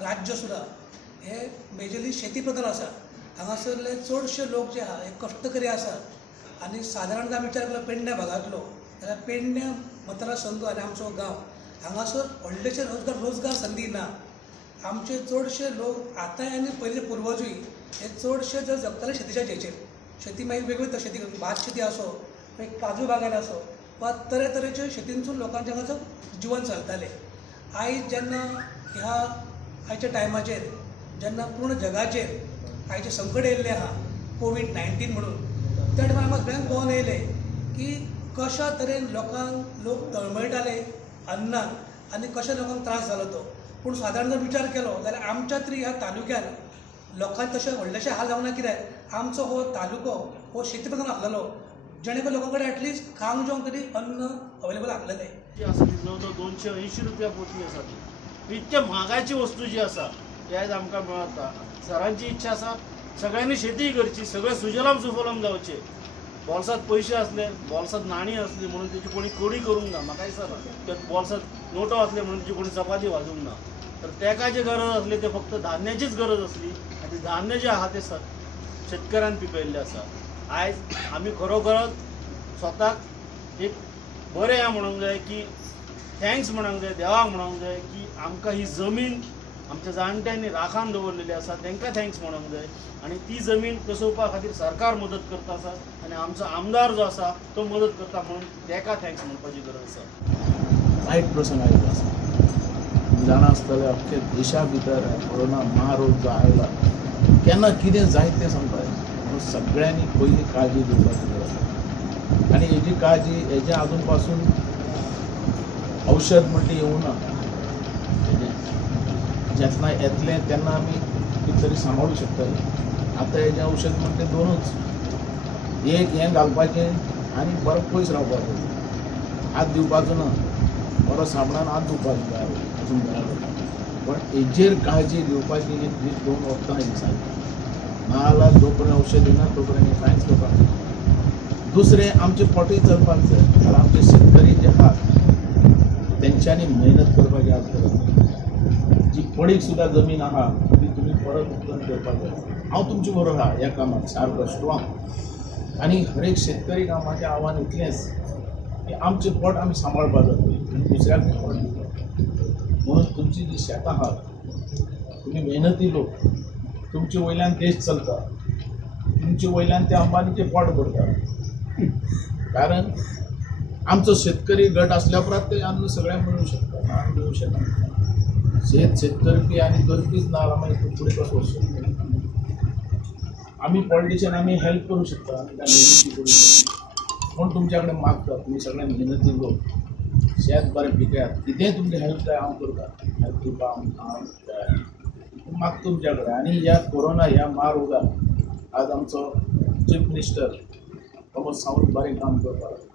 राज्य सुद्धा हे मेजरली शेती प्रधान आसा। हांगासरले चडशे लोक जे आहा हे कश्टकरी आसा आनी सादारण जर विचार केलो पेडण्या भागांतलो जाल्यार पेडण्या मतदारसंघ आनी आमचो गांव हांगासर व्हडलेशे रोजगार संदी ना। आमचे चडशे लोक आतांय आनी पयलींचे पुर्वजूय हे चडशे जर जगताले शेतीच्या हेचेर। शेती मागीर वेगवेगळी शेती भात शेती आसो मागीर काजू बागान आसो वा तरेतरेच्या शेतींतसून लोकांचें हांगासर जिवन चलतालें। आयज जेन्ना ह्या आयच्या टायमाचेर जेन्ना पूर्ण जगाचेर आयचे संकट येयल्लें आहा कोविड-19 म्हणून त्या टायमार आमकां सगळ्यांक कळून येयलें की कशा तरेन लोक तळमळटाले अन्नान आनी कशा लोकांक त्रास जालो तो। पूण सादारण जर विचार केलो जाल्यार आमच्या तरी ह्या तालुक्यान लोकांक तशें व्हडलेशें हाल जावना। कित्याक आमचो हो तालुको हो शेती प्रधान आसलेलो जेणे करून लोकां कडेन एटलिस्ट खावंक जेवंक तरी अन्न अवेलेबल आसलेलें। जवळ 280 रुपया पोती आसा ती इतक्या महागाची वस्तू जी आसा ती आयज आमकां मेळता। सरांची इच्छा आसा सगळ्यांनी शेती करची, सगळे सुजलाम सुफलाम जावचे। बोल्सात पयशे असले, बोल्सात नाणी असली म्हणून तेची कोणी कोडी करूंक ना। म्हाका दिसना त्या बोल्सात नोटो असले म्हणून तेची कोणी चपाती वाजूंक ना। तर तेका जे गरज असली ते फक्त धान्याचीच गरज असली आनी ते धान्य जे आहा ते शेतकऱ्यान पिकयल्लें आसा। आयज आमी खरोखरच स्वताक एक बरें ह्या म्हणूंक जाय की थँक्स म्हणूंक जाय, देवाक म्हणूंक जाय की आमकां ही जमीन आमच्या जाणट्यांनी राखण दवरलेली आसा, तांकां थँक्स म्हणूंक जाय। आनी ती जमीन कसोवपा खातीर सरकार मदत करता आसा आनी आमचो आमदार जो आसा तो मदत करता म्हणून ताका थँक्स म्हणपाची गरज आसा। वायट प्रसंग आयिल्लो आसा। जाणा आसतलें अख्खे देशा भितर कोरोना महारोग जो आयला केन्ना कितें जायत तें सांगता म्हणून सगळ्यांनी पयली काळजी घेवपाची गरज आसा। आनी हेजी काळजी हेज्या आजून पासून औषध म्हणटा येवना। जेन्ना येतलें तेन्ना आमी कितें तरी सांबाळूं शकतले। आतां हेजें औषध म्हणटा दोनूच, एक हें घालपाचें आनी बरो पयस रावपाचो, हात दिवपाचो ना, बरो साबणान हात धुवपाचो जाय अजून बराबर। पण हेजेर काळजी घेवपाची एक दीस 2 वखदां दिसाची, नाजाल्यार जो पर्यंत औषध येना तो पर्यंत हें कांयच करपाक ना। दुसरें आमचें पोटूय चलपाक जाय, जाल्यार आमचे शेतकरी जे आहात तेंच्यांनी मेहनत करपाची आसता। जी पडीक सुद्दां जमीन आहा ती तुमी परत उखलून घेवपाक जाय। हांव तुमचे बरोबर आहा ह्या कामाक सारको स्ट्रॉंग। आनी हर एक शेतकरी कामाचें आव्हान इतलेंच की आमचें पोट आमी सांबाळपाक जाय आनी दुसऱ्याक पोट दिवपाक। म्हणून तुमची जी शेतां आहात तुमी मेहनती लोक, तुमचे वयल्यान देश चलता, तुमचे वयल्यान ते अंबानीचें पोट भरता। कारण आमचो शेतकरी गट असल्या उपरांत ते अन्न सगळ्यांक मेळूंक शकता, आमी मेळूंक शकना। शेतकरी आनी करपीच ना जाल्यार मागीर तूं फुडें कसो वचचो। आमी पॉलिटिशियन आमी हेल्प करूं शकता, आमी मेहनती करूं शकता। पूण तुमच्या कडेन मागता तुमी सगळे मेहनती लोक शेत बरें पिकयात, कितेंय तुमकां हेल्प जाय हांव करता। हेल्प दिवपाक हांव जाय मागता तुमच्या कडेन। आनी ह्या कोरोना ह्या महारोगाक आज आमचो चीफ मिनिस्टर प्रमोद सावंत बरें काम करपाक